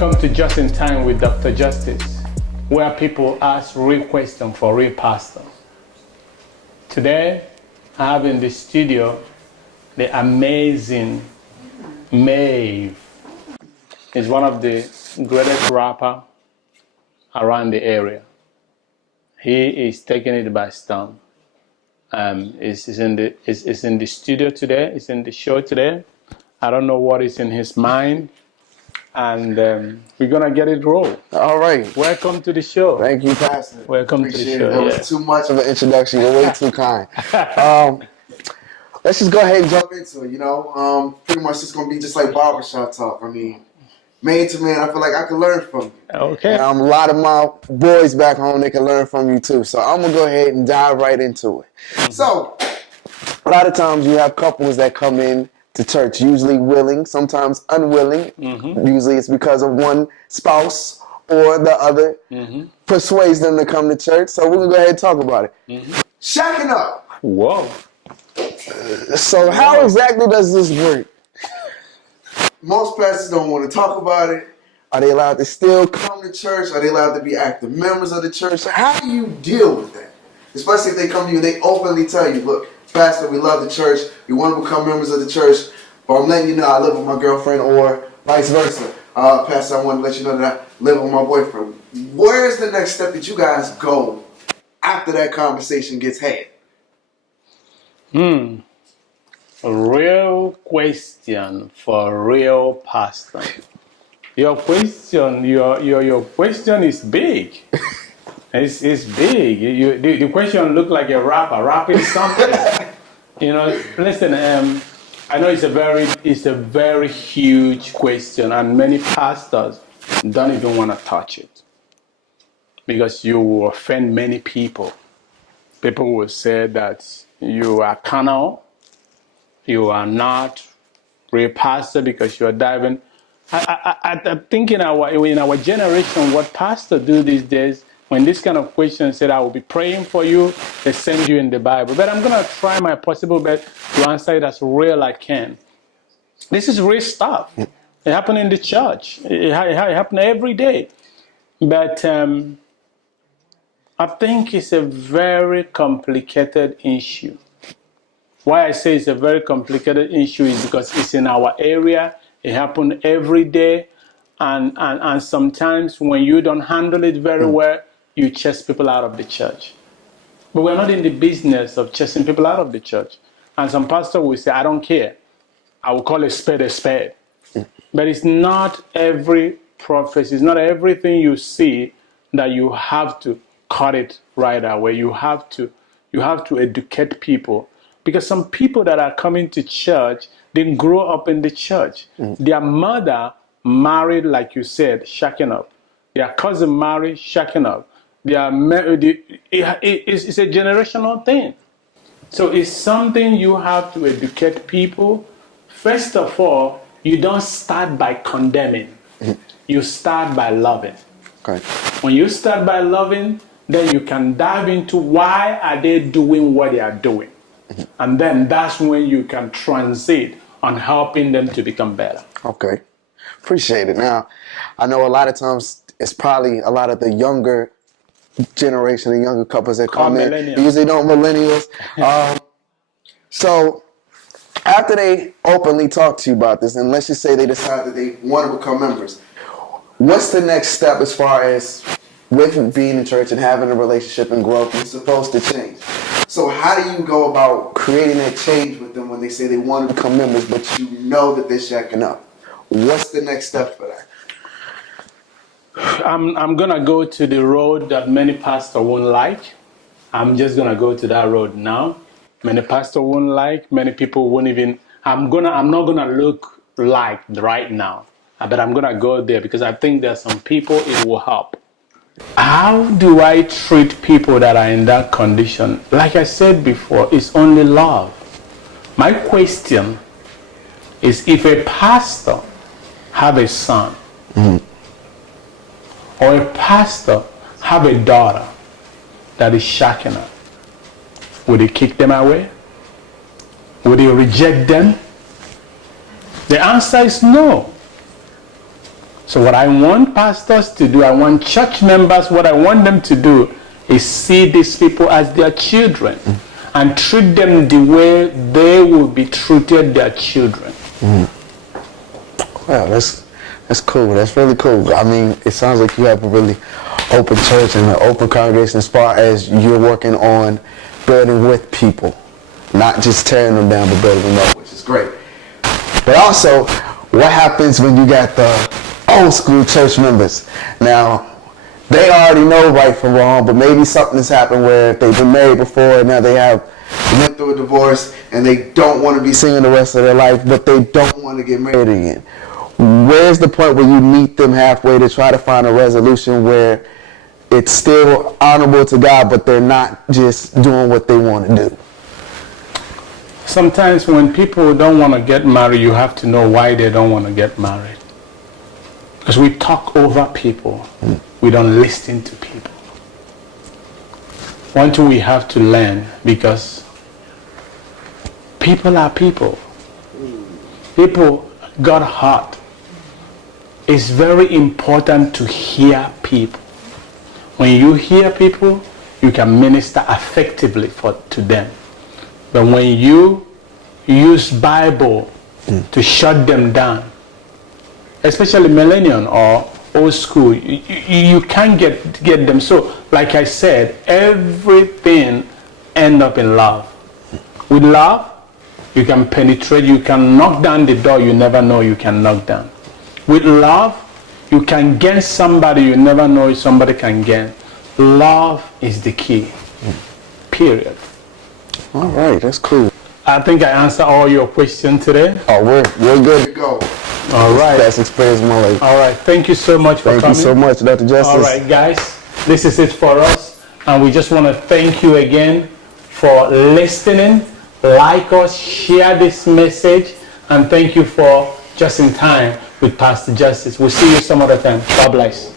Welcome to Just in Time with Dr. Justice, where people ask real questions for real pastors. Today, I have in the studio the amazing Maeve. He's one of the greatest rappers around the area. He is taking it by storm. Is in the studio today. Is in the show today. I don't know what is in his mind, and we're gonna get it rolled. All right. Welcome to the show. Thank you, Pastor. Welcome to the show. That was too much of an introduction. You're way too kind. Let's just go ahead and jump into it. Pretty much it's gonna be just like barbershop talk. I mean, man to man, I feel like I can learn from you. Okay. And a lot of my boys back home, they can learn from you too. So I'm gonna go ahead and dive right into it. Mm-hmm. So, a lot of times you have couples that come in to church, usually willing, sometimes unwilling. Mm-hmm. Usually it's because of one spouse or the other persuades them to come to church. So we're gonna go ahead and talk about it. Mm-hmm. Shacking up. Whoa. So how exactly does this work? Most pastors don't want to talk about it. Are they allowed to still come to church? Are they allowed to be active members of the church? So how do you deal with that? Especially if they come to you and they openly tell you, look, Pastor, we love the church. We want to become members of the church. But I'm letting you know I live with my girlfriend, or vice versa. Pastor, I want to let you know that I live with my boyfriend. Where's the next step that you guys go after that conversation gets had? A real question for a real pastor. Your question is big. It's big. The question look like a rapper rapping something. Listen. I know it's a very huge question, and many pastors don't even want to touch it because you will offend many people. People will say that you are carnal, you are not real pastor because you are diving. I think in our generation, what pastors do these days, when this kind of question said, I will be praying for you, they send you in the Bible. But I'm going to try my possible best to answer it as real I can. This is real stuff. It happens in the church. It happens every day. But I think it's a very complicated issue. Why I say it's a very complicated issue is because it's in our area. It happens every day. And sometimes when you don't handle it very well, you chase people out of the church. But we're not in the business of chasing people out of the church. And some pastor will say, I don't care. I will call a spade a spade. But it's not every prophecy, it's not everything you see that you have to cut it right away. You have to educate people. Because some people that are coming to church, they grow up in the church. Their mother married, like you said, shacking up. Their cousin married, shacking up. It's a generational thing. So it's something you have to educate people. First of all, you don't start by condemning. You start by loving. Okay. When you start by loving, then you can dive into why are they doing what they are doing. And then that's when you can transit on helping them to become better. Okay. Appreciate it. Now, I know a lot of times it's probably a lot of the younger generation, the younger couples that come in. Usually don't millennials. So after they openly talk to you about this, and let's just say they decide that they want to become members, what's the next step as far as with being in church and having a relationship and growth is supposed to change? So how do you go about creating that change with them when they say they want to become members, but you know that they're shacking up? What's the next step for that? I'm going to go to the road that many pastors won't like. I'm just going to go to that road now. Many pastors won't like, many people won't even, I'm not going to look like right now, but I'm going to go there because I think there's some people it will help. How do I treat people that are in that condition? Like I said before, it's only love. My question is, if a pastor have a son, or a pastor have a daughter that is shacking up, would he kick them away? Would he reject them? The answer is no. So what I want pastors to do, I want church members, what I want them to do is see these people as their children and treat them the way they will be treated their children. Wow, that's cool. That's really cool. I mean, it sounds like you have a really open church and an open congregation as far as you're working on building with people, not just tearing them down, but building them up, which is great. But also, what happens when you got the old school church members? Now, they already know right from wrong, but maybe something has happened where they've been married before and now they went through a divorce and they don't want to be singing the rest of their life, but they don't want to get married again. Where's the point where you meet them halfway to try to find a resolution where it's still honorable to God, but they're not just doing what they want to do? Sometimes when people don't want to get married, you have to know why they don't want to get married. Because we talk over people. We don't listen to people. One thing we have to learn, because people are people. People got heart. It's very important to hear people. When you hear people, you can minister effectively to them. But when you use Bible to shut them down, especially millennial or old school, you can't get them. So, like I said, everything end up in love. With love, you can penetrate, you can knock down the door you never know you can knock down. With love, you can gain somebody you never know somebody can gain. Love is the key. Period. All right, that's cool. I think I answered all your questions today. Oh, we're good to go. All right. Best experience of my life. All right. Thank you so much for coming. Thank you so much, Dr. Justice. All right, guys. This is it for us. And we just want to thank you again for listening. Like us, share this message, and thank you for Just in Time with Pastor Justice. We'll see you some other time. God bless.